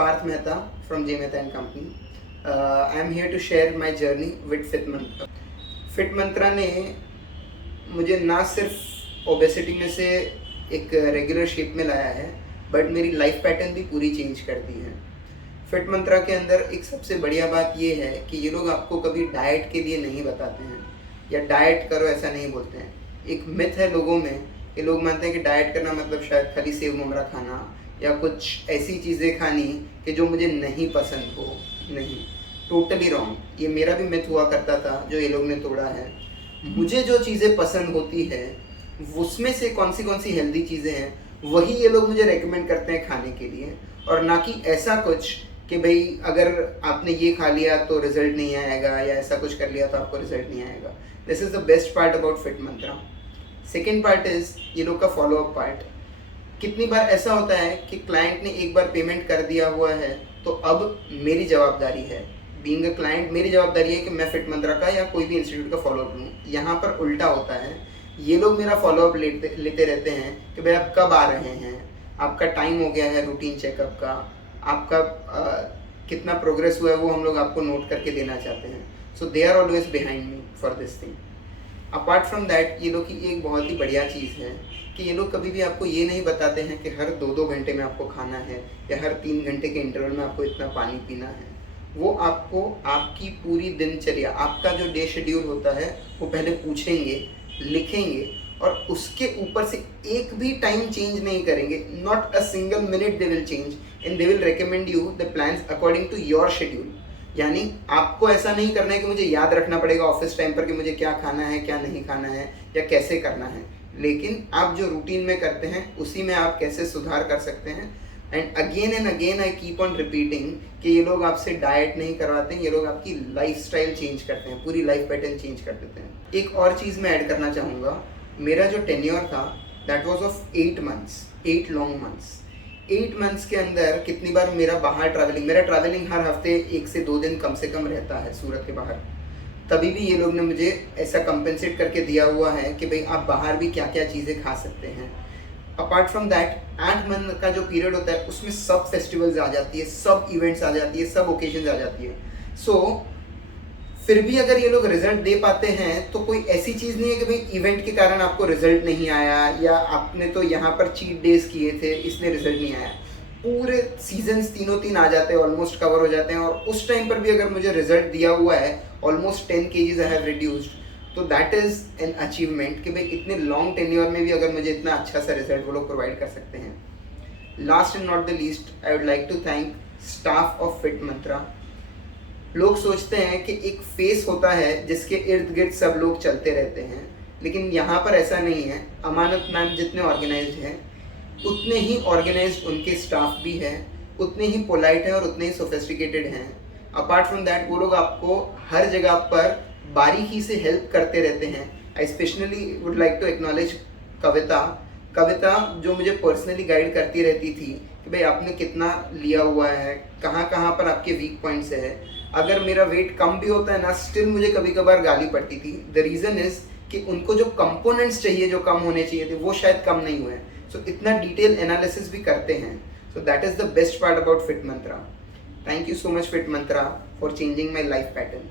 Parth Mehta from J Mehta and Company. I am here to share my journey with Fit Mantra. Fit Mantra ने मुझे ना सिर्फ obesity में से एक रेगुलर शेप में लाया है, बट मेरी लाइफ पैटर्न भी पूरी चेंज कर दी है। फिट मंत्रा के अंदर एक सबसे बढ़िया बात ये है कि ये लोग आपको कभी डाइट के लिए नहीं बताते हैं या डाइट करो ऐसा नहीं बोलते हैं। एक मिथ है लोगों में कि लोग मानते हैं कि डाइट करना मतलब शायद खाली सेव ममरा खाना या कुछ ऐसी चीज़ें खानी कि जो मुझे नहीं पसंद हो। नहीं, टोटली रॉन्ग। ये मेरा भी मिथ हुआ करता था जो ये लोग ने तोड़ा है। मुझे जो चीज़ें पसंद होती है उसमें से कौन सी हेल्दी चीज़ें हैं वही ये लोग मुझे रेकमेंड करते हैं खाने के लिए, और ना कि ऐसा कुछ कि भाई अगर आपने ये खा लिया तो रिजल्ट नहीं आएगा या ऐसा कुछ कर लिया तो आपको रिजल्ट नहीं आएगा। This is the best part about fit Mantra. Second part is ये लोग का फॉलोअप पार्ट। कितनी बार ऐसा होता है कि क्लाइंट ने एक बार पेमेंट कर दिया हुआ है तो अब मेरी जवाबदारी है, बीइंग अ क्लाइंट मेरी जवाबदारी है कि मैं फिट मंत्रा का या कोई भी इंस्टीट्यूट का फॉलोअप लूँ। यहाँ पर उल्टा होता है, ये लोग मेरा फॉलोअप लेते रहते हैं कि भाई आप कब आ रहे हैं, आपका टाइम हो गया है रूटीन चेकअप का, आपका कितना प्रोग्रेस हुआ है वो हम लोग आपको नोट करके देना चाहते हैं। So they are always behind me for this thing. Apart from that ये लोग की एक बहुत ही बढ़िया चीज़ है कि ये लोग कभी भी आपको ये नहीं बताते हैं कि हर 2-2 घंटे में आपको खाना है या हर 3 घंटे के इंटरवल में आपको इतना पानी पीना है। वो आपको आपकी पूरी दिनचर्या, आपका जो डे शेड्यूल होता है वो पहले पूछेंगे, लिखेंगे और उसके ऊपर से एक भी टाइम चेंज नहीं करेंगे। Not a single minute they will change and they will recommend you the plans according to your schedule. यानी आपको ऐसा नहीं करना है कि मुझे याद रखना पड़ेगा ऑफिस टाइम पर कि मुझे क्या खाना है क्या नहीं खाना है या कैसे करना है, लेकिन आप जो रूटीन में करते हैं उसी में आप कैसे सुधार कर सकते हैं। And again I keep on repeating कि ये लोग आपसे डाइट नहीं करवाते हैं, ये लोग आपकी लाइफस्टाइल चेंज करते हैं, पूरी लाइफ पैटर्न चेंज कर देते हैं। एक और चीज़ मैं ऐड करना चाहूँगा, मेरा जो टेन्योर था that was of 8 months, 8 long months. 8 months के अंदर कितनी बार मेरा ट्रैवलिंग हर हफ्ते 1 से 2 दिन कम से कम रहता है सूरत के बाहर। तभी भी ये लोग ने मुझे ऐसा कंपेंसेट करके दिया हुआ है कि भाई आप बाहर भी क्या क्या चीज़ें खा सकते हैं। अपार्ट फ्रॉम दैट 8 मंथ का जो पीरियड होता है उसमें सब फेस्टिवल्स आ जाती है, सब इवेंट्स आ जाती है, सब ओकेजन्स आ जाती है। सो फिर भी अगर ये लोग रिजल्ट दे पाते हैं तो कोई ऐसी चीज़ नहीं है कि भाई इवेंट के कारण आपको रिजल्ट नहीं आया या आपने तो यहाँ पर चीट डेज किए थे इसलिए रिजल्ट नहीं आया। पूरे सीजन्स तीन आ जाते हैं, ऑलमोस्ट कवर हो जाते हैं, और उस टाइम पर भी अगर मुझे रिजल्ट दिया हुआ है almost 10 kgs I have reduced, तो दैट इज़ एन अचीवमेंट कि भाई इतने लॉन्ग टेन्योर में भी अगर मुझे इतना अच्छा सा रिजल्ट वो लोग प्रोवाइड कर सकते हैं। Last and not the least I would like to thank staff of fit Mantra. लोग सोचते हैं कि एक फेस होता है जिसके इर्द गिर्द सब लोग चलते रहते हैं, लेकिन यहाँ पर ऐसा नहीं है। अमानत मैम जितने ऑर्गेनाइज्ड हैं उतने ही ऑर्गेनाइज्ड उनके स्टाफ भी हैं, उतने ही पोलाइट हैं और उतने ही सोफिस्टिकेटेड हैं। अपार्ट फ्रॉम दैट वो लोग आपको हर जगह पर बारीकी से हेल्प करते रहते हैं। I specially would like to acknowledge Kavita जो मुझे पर्सनली गाइड करती रहती थी कि भाई आपने कितना लिया हुआ है, कहाँ कहाँ पर आपके वीक पॉइंट्स है। अगर मेरा वेट कम भी होता है ना, स्टिल मुझे कभी कभार गाली पड़ती थी। द रीज़न इज़ कि उनको जो कंपोनेंट्स चाहिए, जो कम होने चाहिए थे, वो शायद कम नहीं हुए। सो इतना डिटेल एनालिसिस भी करते हैं। So that is the best part about fit Mantra. Thank you so much fit Mantra for changing my life pattern.